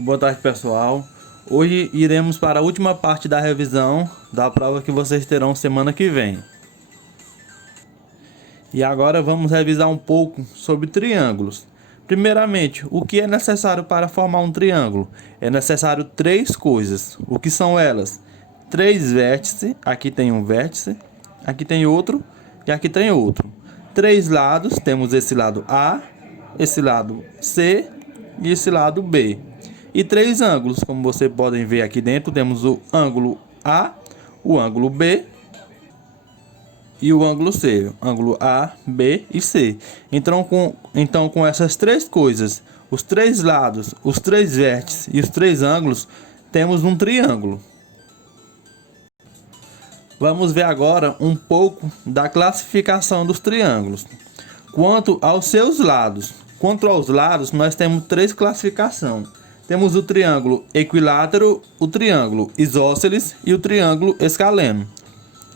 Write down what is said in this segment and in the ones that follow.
Boa tarde, pessoal. Hoje iremos para a última parte da revisão da prova que vocês terão semana que vem. E agora vamos revisar um pouco sobre triângulos. Primeiramente, o que é necessário para formar um triângulo? É necessário três coisas. O que são elas? Três vértices. Aqui tem um vértice, aqui tem outro e aqui tem outro. Três lados. Temos esse lado A, esse lado C e esse lado B. E três ângulos, como vocês podem ver aqui dentro, temos o ângulo A, o ângulo B e o ângulo C, ângulo A, B e C. Então com essas três coisas, os três lados, os três vértices e os três ângulos, temos um triângulo. Vamos ver agora um pouco da classificação dos triângulos. Quanto aos seus lados, nós temos três classificações. Temos o triângulo equilátero, o triângulo isósceles e o triângulo escaleno.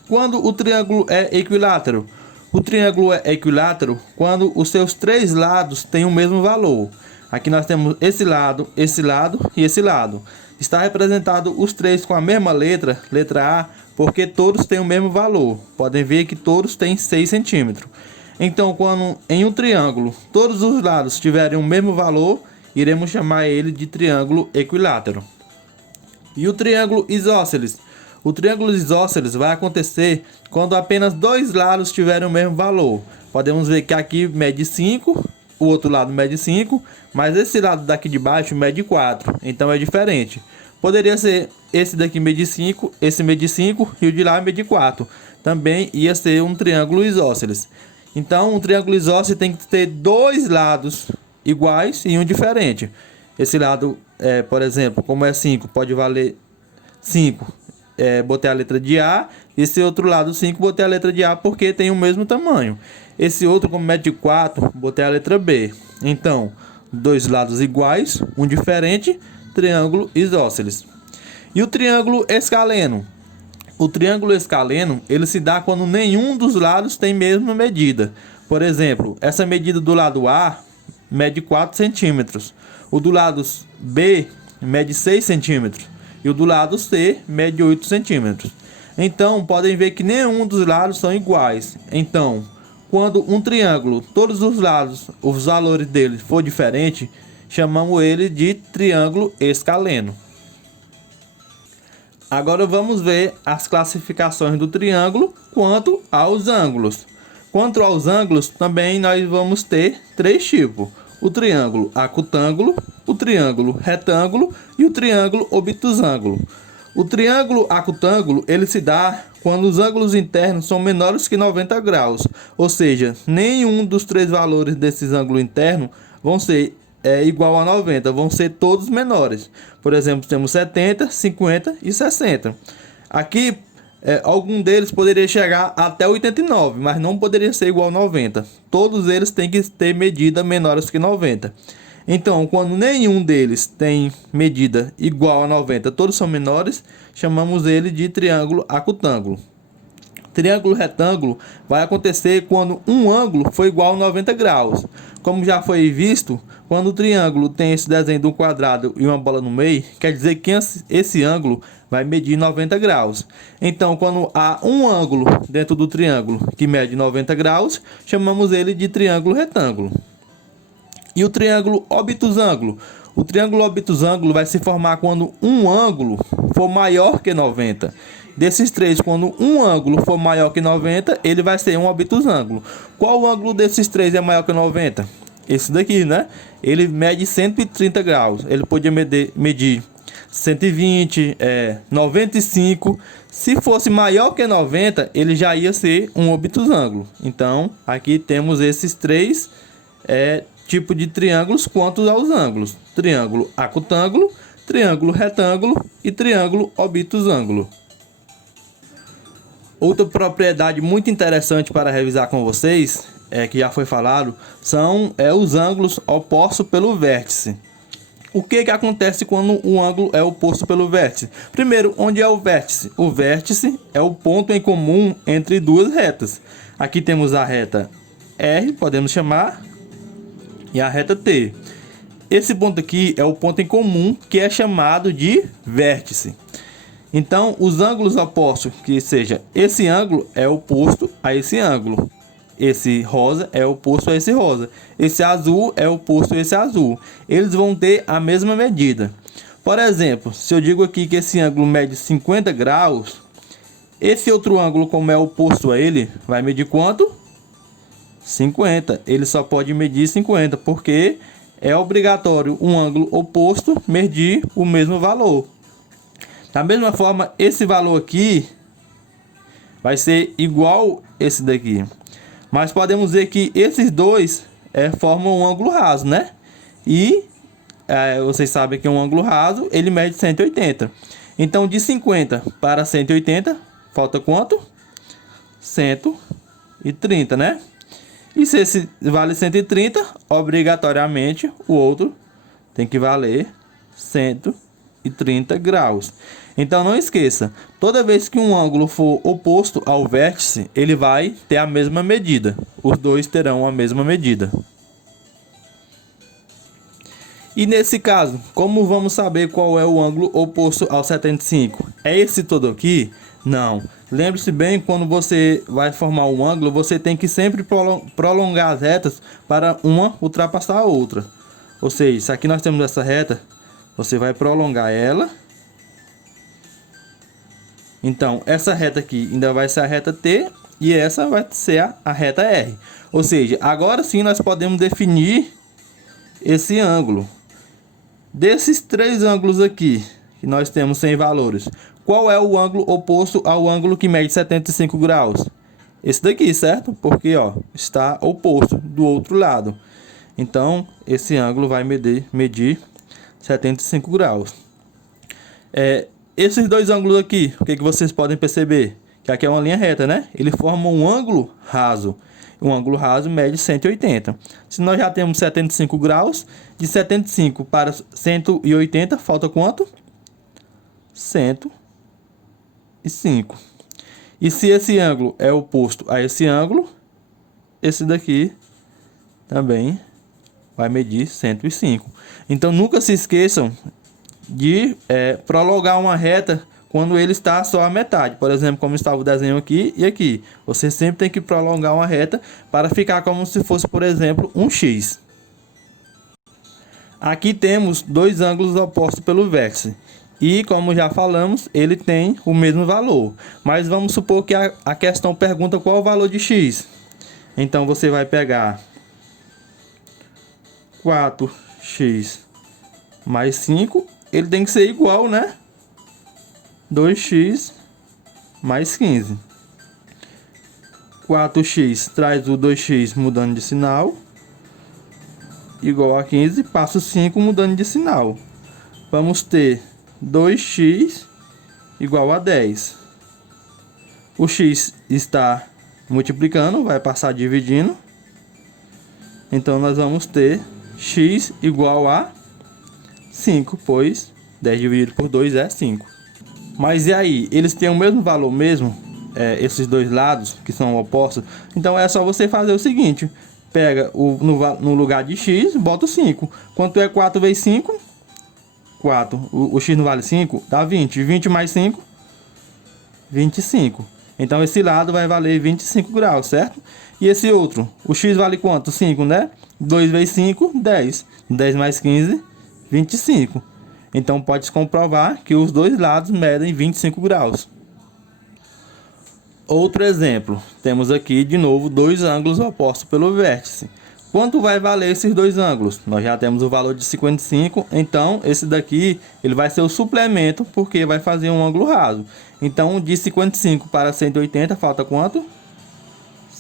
Quando o triângulo é equilátero? O triângulo é equilátero quando os seus três lados têm o mesmo valor. Aqui nós temos esse lado e esse lado. Está representado os três com a mesma letra, letra A, porque todos têm o mesmo valor. Podem ver que todos têm 6 centímetros. Então, quando em um triângulo todos os lados tiverem o mesmo valor, iremos chamar ele de triângulo equilátero. E o triângulo isósceles? O triângulo isósceles vai acontecer quando apenas dois lados tiverem o mesmo valor. Podemos ver que aqui mede 5, o outro lado mede 5, mas esse lado daqui de baixo mede 4, então é diferente. Poderia ser esse daqui mede 5, esse mede 5 e o de lá mede 4. Também ia ser um triângulo isósceles. Então, um triângulo isósceles tem que ter dois lados iguais e um diferente. Esse lado, por exemplo, como é 5, pode valer 5, botei a letra de A. Esse outro lado 5, botei a letra de A porque tem o mesmo tamanho. Esse outro, como mede 4, botei a letra B. Então, dois lados iguais, um diferente, triângulo isósceles. E o triângulo escaleno? O triângulo escaleno, ele se dá quando nenhum dos lados tem mesma medida. Por exemplo, essa medida do lado A mede 4 centímetros. O do lado B mede 6 centímetros. E o do lado C mede 8 centímetros. Então, podem ver que nenhum dos lados são iguais. Então, quando um triângulo, todos os lados, os valores dele for diferente, chamamos ele de triângulo escaleno. Agora vamos ver as classificações do triângulo quanto aos ângulos. Quanto aos ângulos, também nós vamos ter três tipos. O triângulo acutângulo, o triângulo retângulo e o triângulo obtusângulo. O triângulo acutângulo, ele se dá quando os ângulos internos são menores que 90 graus. Ou seja, nenhum dos três valores desses ângulos internos vão ser igual a 90, vão ser todos menores. Por exemplo, temos 70, 50 e 60. Aqui, algum deles poderia chegar até 89, mas não poderia ser igual a 90. Todos eles têm que ter medida menores que 90. Então, quando nenhum deles tem medida igual a 90, todos são menores, chamamos ele de triângulo acutângulo. Triângulo retângulo vai acontecer quando um ângulo for igual a 90 graus. Como já foi visto, quando o triângulo tem esse desenho de um quadrado e uma bola no meio, quer dizer que esse ângulo vai medir 90 graus. Então, quando há um ângulo dentro do triângulo que mede 90 graus, chamamos ele de triângulo retângulo. E o triângulo obtusângulo? O triângulo obtusângulo vai se formar quando um ângulo for maior que 90. Desses três, quando um ângulo for maior que 90, ele vai ser um obtusângulo. Qual ângulo desses três é maior que 90? Esse daqui, né? Ele mede 130 graus. Ele podia medir 120, 95. Se fosse maior que 90, ele já ia ser um obtusângulo. Então, aqui temos esses três tipos de triângulos quanto aos ângulos: triângulo acutângulo, triângulo retângulo e triângulo obtusângulo. Outra propriedade muito interessante para revisar com vocês, que já foi falado, são os ângulos opostos pelo vértice. O que acontece quando o ângulo é oposto pelo vértice? Primeiro, onde é o vértice? O vértice é o ponto em comum entre duas retas. Aqui temos a reta R, podemos chamar, e a reta T. esse ponto aqui é o ponto em comum, que é chamado de vértice. Então, os ângulos opostos, que seja esse ângulo é oposto a esse ângulo. Esse rosa é oposto a esse rosa. Esse azul é oposto a esse azul. Eles vão ter a mesma medida. Por exemplo, se eu digo aqui que esse ângulo mede 50 graus, esse outro ângulo, como é oposto a ele, vai medir quanto? 50. Ele só pode medir 50, porque é obrigatório um ângulo oposto medir o mesmo valor. Da mesma forma, esse valor aqui vai ser igual esse daqui. Mas podemos ver que esses dois formam um ângulo raso, né? E vocês sabem que um ângulo raso, ele mede 180. Então, de 50 para 180, falta quanto? 130, né? E se esse vale 130, obrigatoriamente o outro tem que valer 130 graus. Então não esqueça, toda vez que um ângulo for oposto ao vértice, ele vai ter a mesma medida. Os dois terão a mesma medida. E nesse caso, como vamos saber qual é o ângulo oposto ao 75? É esse todo aqui? Não. Lembre-se bem, quando você vai formar um ângulo, você tem que sempre prolongar as retas para uma ultrapassar a outra. Ou seja, se aqui nós temos essa reta, você vai prolongar ela. Então, essa reta aqui ainda vai ser a reta T e essa vai ser a reta R. Ou seja, agora sim nós podemos definir esse ângulo. Desses três ângulos aqui, que nós temos 100 valores, qual é o ângulo oposto ao ângulo que mede 75 graus? Esse daqui, certo? Porque ó, está oposto do outro lado. Então, esse ângulo vai medir 75 graus. Esses dois ângulos aqui, o que vocês podem perceber? Que aqui é uma linha reta, né? Ele forma um ângulo raso. Um ângulo raso mede 180. Se nós já temos 75 graus, de 75 para 180, falta quanto? 105. E se esse ângulo é oposto a esse ângulo, esse daqui também vai medir 105. Então nunca se esqueçam de prolongar uma reta quando ele está só a metade. Por exemplo, como estava o desenho aqui e aqui. Você sempre tem que prolongar uma reta para ficar como se fosse, por exemplo, um X. Aqui temos dois ângulos opostos pelo vértice. E, como já falamos, ele tem o mesmo valor. Mas vamos supor que a questão pergunta qual o valor de X. Então, você vai pegar 4x mais 5. Ele tem que ser igual, né? 2x mais 15. 4x traz o 2x mudando de sinal. Igual a 15, passa o 5 mudando de sinal. Vamos ter 2x igual a 10. O x está multiplicando, vai passar dividindo. Então, nós vamos ter x igual a 5, pois 10 dividido por 2 é 5. Mas e aí? Eles têm o mesmo valor mesmo? Esses dois lados que são opostos? Então é só você fazer o seguinte. Pega no lugar de x, bota o 5. Quanto é 4 vezes 5? 4. O x não vale 5? Dá 20. 20 mais 5? 25. Então esse lado vai valer 25 graus, certo? E esse outro? O x vale quanto? 5, né? 2 vezes 5, 10. 10 mais 15, 25. Então pode-se comprovar que os dois lados medem 25 graus. Outro exemplo. Temos aqui de novo dois ângulos opostos pelo vértice. Quanto vai valer esses dois ângulos? Nós já temos o valor de 55, então esse daqui ele vai ser o suplemento, porque vai fazer um ângulo raso. Então de 55 para 180 falta quanto?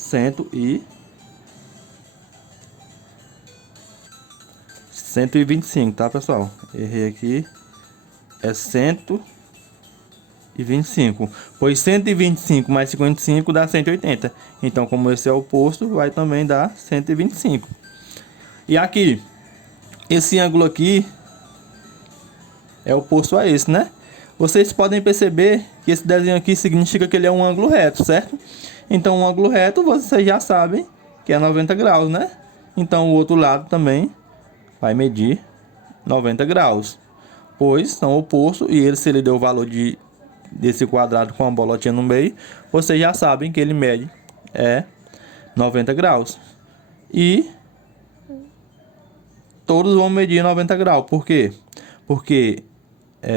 125, tá, pessoal? Errei aqui. É 125. Pois 125 mais 55 dá 180. Então, como esse é o oposto, vai também dar 125. E aqui, esse ângulo aqui é oposto a esse, né? Vocês podem perceber que esse desenho aqui significa que ele é um ângulo reto, certo? Então, um ângulo reto, vocês já sabem que é 90 graus, né? Então, o outro lado também vai medir 90 graus, pois são opostos, e ele, se ele deu o valor desse quadrado com a bolotinha no meio, vocês já sabem que ele mede 90 graus. E todos vão medir 90 graus. Por quê? Porque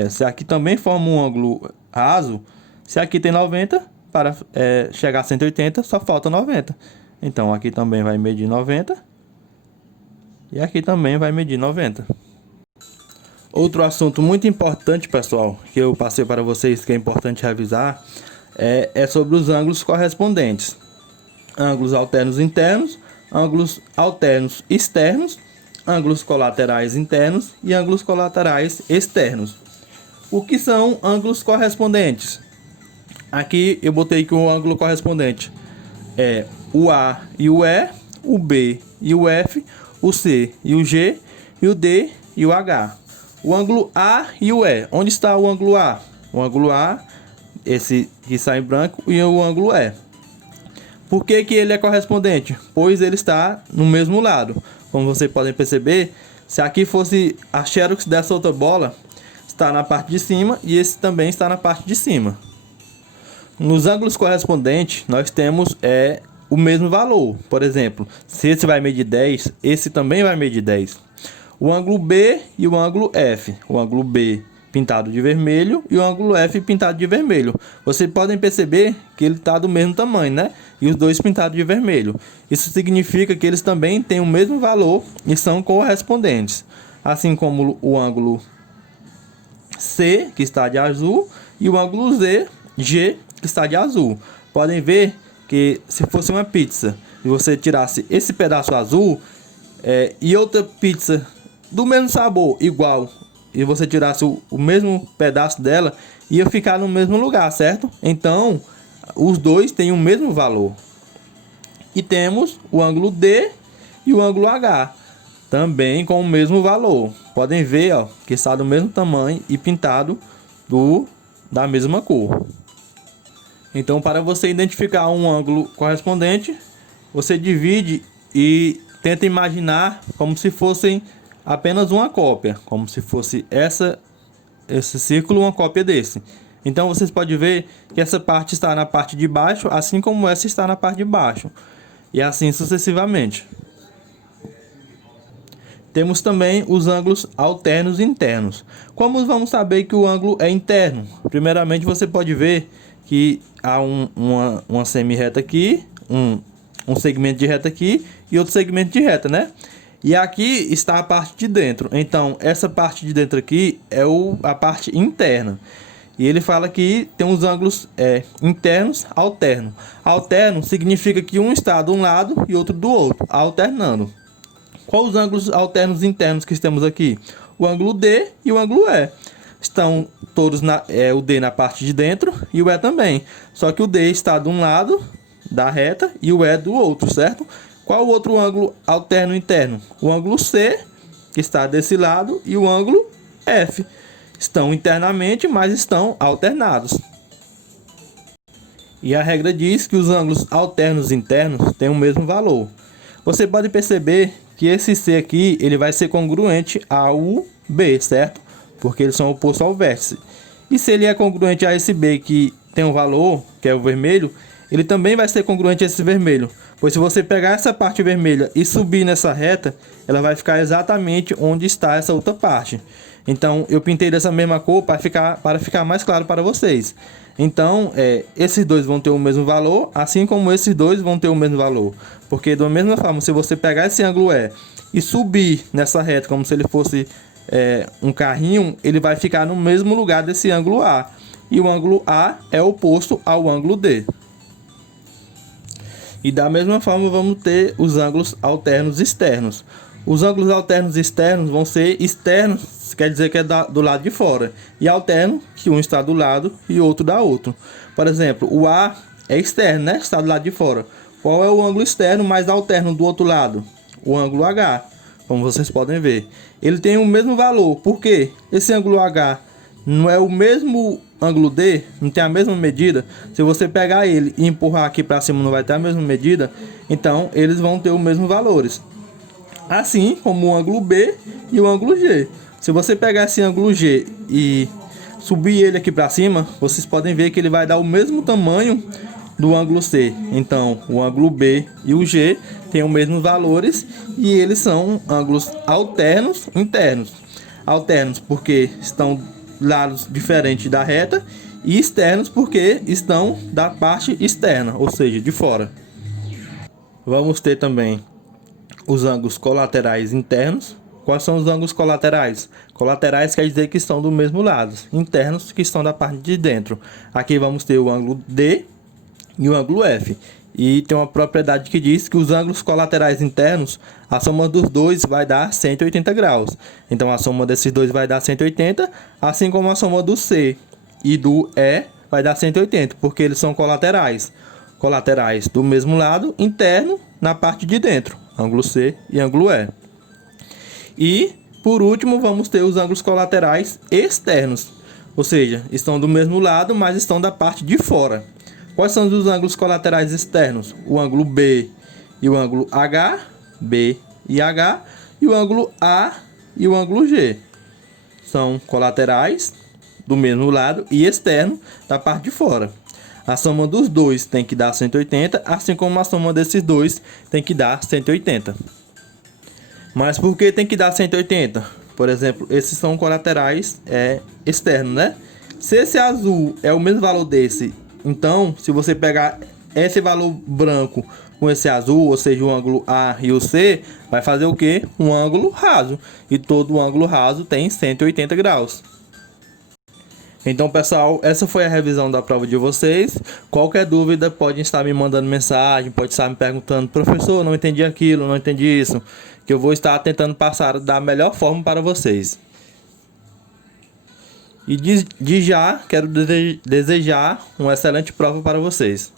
se aqui também forma um ângulo raso, se aqui tem 90, para chegar a 180, só falta 90. Então aqui também vai medir 90. E aqui também vai medir 90. Outro assunto muito importante, pessoal, que eu passei para vocês, que é importante revisar, é sobre os ângulos correspondentes. Ângulos alternos internos, ângulos alternos externos, ângulos colaterais internos e ângulos colaterais externos. O que são ângulos correspondentes? Aqui eu botei que o ângulo correspondente é o A e o E, o B e o F, o C e o G, e o D e o H. O ângulo A e o E. Onde está o ângulo A? O ângulo A, esse que sai em branco, e o ângulo E. Por que ele é correspondente? Pois ele está no mesmo lado. Como vocês podem perceber, se aqui fosse a xerox dessa outra bola, está na parte de cima e esse também está na parte de cima. Nos ângulos correspondentes, nós temos o mesmo valor. Por exemplo, se esse vai medir 10, esse também vai medir 10. O ângulo B e o ângulo F. O ângulo B pintado de vermelho e o ângulo F pintado de vermelho. Vocês podem perceber que ele está do mesmo tamanho, né? E os dois pintados de vermelho. Isso significa que eles também têm o mesmo valor e são correspondentes. Assim como o ângulo C, que está de azul, e o ângulo G, que está de azul. Podem ver que se fosse uma pizza e você tirasse esse pedaço azul e outra pizza do mesmo sabor, igual, e você tirasse o mesmo pedaço dela, ia ficar no mesmo lugar, certo? Então, os dois têm o mesmo valor. E temos o ângulo D e o ângulo H, também com o mesmo valor. Podem ver, ó, que está do mesmo tamanho e pintado da mesma cor. Então, para você identificar um ângulo correspondente, você divide e tenta imaginar como se fossem apenas uma cópia, como se fosse esse círculo uma cópia desse. Então vocês podem ver que essa parte está na parte de baixo, assim como essa está na parte de baixo, e assim sucessivamente. Temos também os ângulos alternos internos. Como vamos saber que o ângulo é interno? Primeiramente, você pode ver que há uma semi-reta aqui, um segmento de reta aqui e outro segmento de reta, né? E aqui está a parte de dentro. Então, essa parte de dentro aqui é a parte interna. E ele fala que tem uns ângulos internos alternos. Alterno significa que um está de um lado e outro do outro, alternando. Quais os ângulos alternos internos que temos aqui? O ângulo D e o ângulo E. Estão todos o D na parte de dentro e o E também. Só que o D está de um lado da reta e o E do outro, certo? Qual o outro ângulo alterno interno? O ângulo C, que está desse lado, e o ângulo F. Estão internamente, mas estão alternados. E a regra diz que os ângulos alternos internos têm o mesmo valor. Você pode perceber que esse C aqui ele vai ser congruente ao B, certo? Porque eles são opostos ao vértice. E se ele é congruente a esse B que tem um valor, que é o vermelho, ele também vai ser congruente a esse vermelho. Pois se você pegar essa parte vermelha e subir nessa reta, ela vai ficar exatamente onde está essa outra parte. Então eu pintei dessa mesma cor para ficar mais claro para vocês. Então esses dois vão ter o mesmo valor, assim como esses dois vão ter o mesmo valor. Porque da mesma forma, se você pegar esse ângulo e subir nessa reta como se ele fosse um carrinho, ele vai ficar no mesmo lugar desse ângulo A. E o ângulo A é oposto ao ângulo D. E da mesma forma vamos ter os ângulos alternos externos. Os ângulos alternos externos vão ser externos, quer dizer que é do lado de fora. E alterno, que um está do lado e outro da outro. Por exemplo, o A é externo, né? Está do lado de fora. Qual é o ângulo externo mais alterno do outro lado? O ângulo H, como vocês podem ver. Ele tem o mesmo valor. Por quê? Esse ângulo H não é o mesmo ângulo D, não tem a mesma medida. Se você pegar ele e empurrar aqui para cima, não vai ter a mesma medida. Então eles vão ter os mesmos valores, assim como o ângulo B e o ângulo G. Se você pegar esse ângulo G e subir ele aqui para cima, vocês podem ver que ele vai dar o mesmo tamanho do ângulo C. Então, o ângulo B e o G têm os mesmos valores e eles são ângulos alternos internos. Alternos porque estão lados diferentes da reta e externos porque estão da parte externa, ou seja, de fora. Vamos ter também os ângulos colaterais internos. Quais são os ângulos colaterais? Colaterais quer dizer que estão do mesmo lado. Internos que estão da parte de dentro. Aqui vamos ter o ângulo D e o ângulo F. E tem uma propriedade que diz que os ângulos colaterais internos, a soma dos dois vai dar 180 graus. Então a soma desses dois vai dar 180, assim como a soma do C e do E vai dar 180, porque eles são colaterais. Colaterais do mesmo lado, interno na parte de dentro, ângulo C e ângulo E. E, por último, vamos ter os ângulos colaterais externos, ou seja, estão do mesmo lado, mas estão da parte de fora. Quais são os ângulos colaterais externos? O ângulo B e o ângulo H, B e H, e o ângulo A e o ângulo G. São colaterais do mesmo lado e externo da parte de fora. A soma dos dois tem que dar 180, assim como a soma desses dois tem que dar 180. Mas por que tem que dar 180? Por exemplo, esses são colaterais externos, né? Se esse azul é o mesmo valor desse, então, se você pegar esse valor branco com esse azul, ou seja, o ângulo A e o C, vai fazer o quê? Um ângulo raso. E todo ângulo raso tem 180 graus. Então, pessoal, essa foi a revisão da prova de vocês. Qualquer dúvida, pode estar me mandando mensagem, pode estar me perguntando: professor, não entendi aquilo, não entendi isso, que eu vou estar tentando passar da melhor forma para vocês. E de já quero desejar uma excelente prova para vocês.